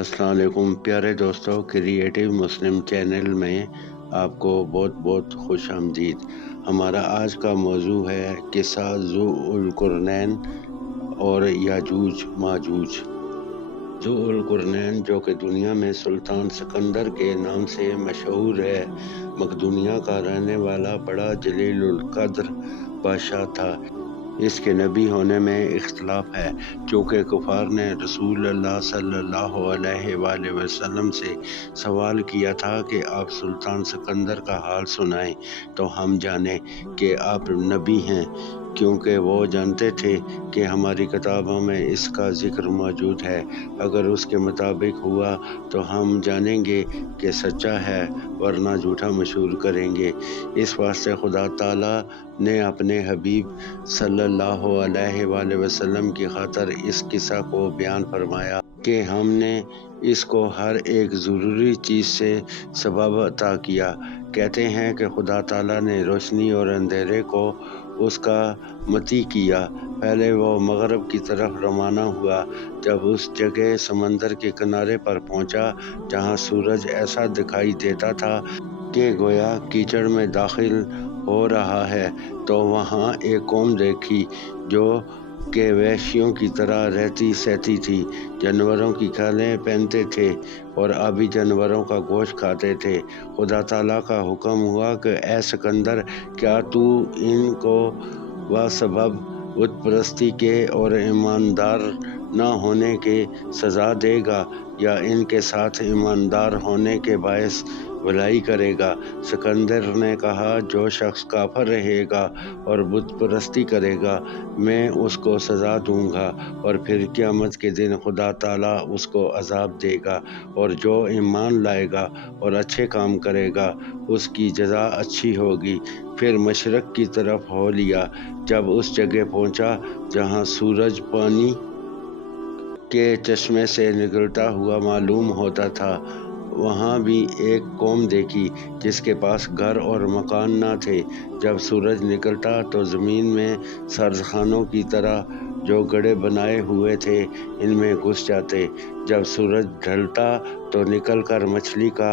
السلام علیکم پیارے دوستوں، کریٹیو مسلم چینل میں آپ کو بہت بہت خوش آمدید۔ ہمارا آج کا موضوع ہے قصہ ذو القرنین اور یاجوج ماجوج۔ ذو القرنین جو کہ دنیا میں سلطان سکندر کے نام سے مشہور ہے، مقدونیہ کا رہنے والا بڑا جلیل القدر بادشاہ تھا۔ اس کے نبی ہونے میں اختلاف ہے، چونکہ کفار نے رسول اللہ صلی اللہ علیہ وآلہ وسلم سے سوال کیا تھا کہ آپ سلطان سکندر کا حال سنائیں تو ہم جانیں کہ آپ نبی ہیں، کیونکہ وہ جانتے تھے کہ ہماری کتابوں میں اس کا ذکر موجود ہے۔ اگر اس کے مطابق ہوا تو ہم جانیں گے کہ سچا ہے، ورنہ جھوٹا مشہور کریں گے۔ اس واسطے خدا تعالیٰ نے اپنے حبیب صلی اللہ علیہ وآلہ وسلم کی خاطر اس قصہ کو بیان فرمایا کہ ہم نے اس کو ہر ایک ضروری چیز سے سبب عطا کیا۔ کہتے ہیں کہ خدا تعالیٰ نے روشنی اور اندھیرے کو اس کا مطیع کیا۔ پہلے وہ مغرب کی طرف روانہ ہوا۔ جب اس جگہ سمندر کے کنارے پر پہنچا جہاں سورج ایسا دکھائی دیتا تھا کہ گویا کیچڑ میں داخل ہو رہا ہے، تو وہاں ایک قوم دیکھی جو کہ وحشیوں کی طرح رہتی سہتی تھی، جانوروں کی کھالیں پہنتے تھے اور آبی جانوروں کا گوشت کھاتے تھے۔ خدا تعالیٰ کا حکم ہوا کہ اے سکندر، کیا تو ان کو بسبب بت پرستی کے اور ایماندار نہ ہونے کے سزا دے گا، یا ان کے ساتھ ایماندار ہونے کے باعث بھلائی کرے گا؟ سکندر نے کہا، جو شخص کافر رہے گا اور بت پرستی کرے گا، میں اس کو سزا دوں گا، اور پھر قیامت کے دن خدا تعالیٰ اس کو عذاب دے گا، اور جو ایمان لائے گا اور اچھے کام کرے گا اس کی جزا اچھی ہوگی۔ پھر مشرق کی طرف ہو لیا۔ جب اس جگہ پہنچا جہاں سورج پانی کے چشمے سے نکلتا ہوا معلوم ہوتا تھا، وہاں بھی ایک قوم دیکھی جس کے پاس گھر اور مکان نہ تھے۔ جب سورج نکلتا تو زمین میں سردخانوں کی طرح جو گڑھے بنائے ہوئے تھے ان میں گھس جاتے۔ جب سورج ڈھلتا تو نکل کر مچھلی کا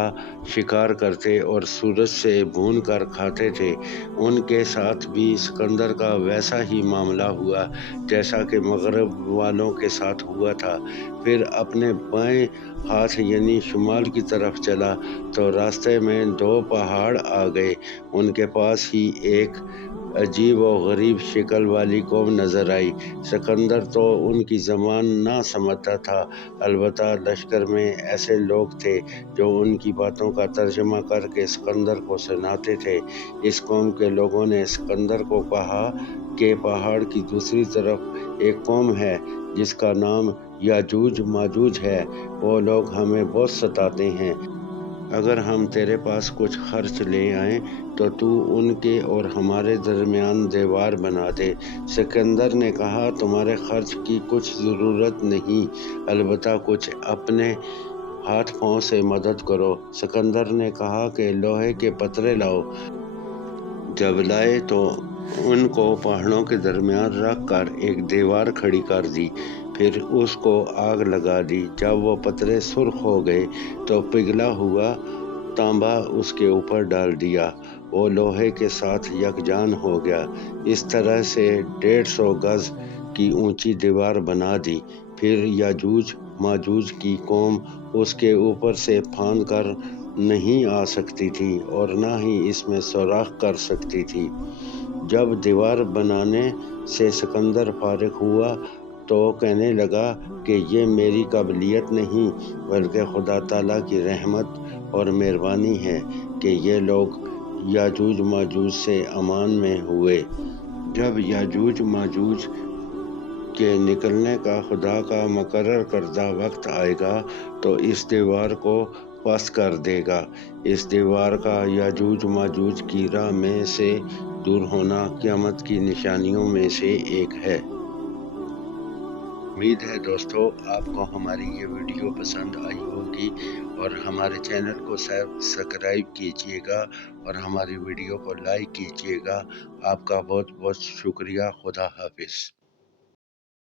شکار کرتے اور سورج سے بھون کر کھاتے تھے۔ ان کے ساتھ بھی سکندر کا ویسا ہی معاملہ ہوا جیسا کہ مغرب والوں کے ساتھ ہوا تھا۔ پھر اپنے بائیں ہاتھ یعنی شمال کی طرف چلا تو راستے میں دو پہاڑ آ گئے۔ ان کے پاس ہی ایک عجیب و غریب شکل والی قوم نظر آئی۔ سکندر تو ان کی زبان نہ سمجھتا تھا، البتہ لشکر میں ایسے لوگ تھے جو ان کی باتوں کا ترجمہ کر کے سکندر کو سناتے تھے۔ اس قوم کے لوگوں نے سکندر کو کہا کہ پہاڑ کی دوسری طرف ایک قوم ہے جس کا نام یاجوج ماجوج ہے، وہ لوگ ہمیں بہت ستاتے ہیں۔ اگر ہم تیرے پاس کچھ خرچ لے آئیں تو تو ان کے اور ہمارے درمیان دیوار بنا دے۔ سکندر نے کہا، تمہارے خرچ کی کچھ ضرورت نہیں، البتہ کچھ اپنے ہاتھ پاؤں سے مدد کرو۔ سکندر نے کہا کہ لوہے کے پترے لاؤ۔ جب لائے تو ان کو پہاڑوں کے درمیان رکھ کر ایک دیوار کھڑی کر دی، پھر اس کو آگ لگا دی۔ جب وہ پترے سرخ ہو گئے تو پگھلا ہوا تانبا اس کے اوپر ڈال دیا، وہ لوہے کے ساتھ یکجان ہو گیا۔ اس طرح سے 150 گز کی اونچی دیوار بنا دی۔ پھر یاجوج ماجوج کی قوم اس کے اوپر سے پھاند کر نہیں آ سکتی تھی اور نہ ہی اس میں سوراخ کر سکتی تھی۔ جب دیوار بنانے سے سکندر فارغ ہوا تو کہنے لگا کہ یہ میری قابلیت نہیں بلکہ خدا تعالیٰ کی رحمت اور مہربانی ہے کہ یہ لوگ یاجوج ماجوج سے امان میں ہوئے۔ جب یاجوج ماجوج کے نکلنے کا خدا کا مقرر کردہ وقت آئے گا تو اس دیوار کو پست کر دے گا۔ اس دیوار کا یاجوج ماجوج کی راہ میں سے دور ہونا قیامت کی نشانیوں میں سے ایک ہے۔ امید ہے دوستو آپ کو ہماری یہ ویڈیو پسند آئی ہوگی، اور ہمارے چینل کو سبسکرائب کیجیے گا اور ہماری ویڈیو کو لائک کیجیے گا۔ آپ کا بہت بہت شکریہ۔ خدا حافظ۔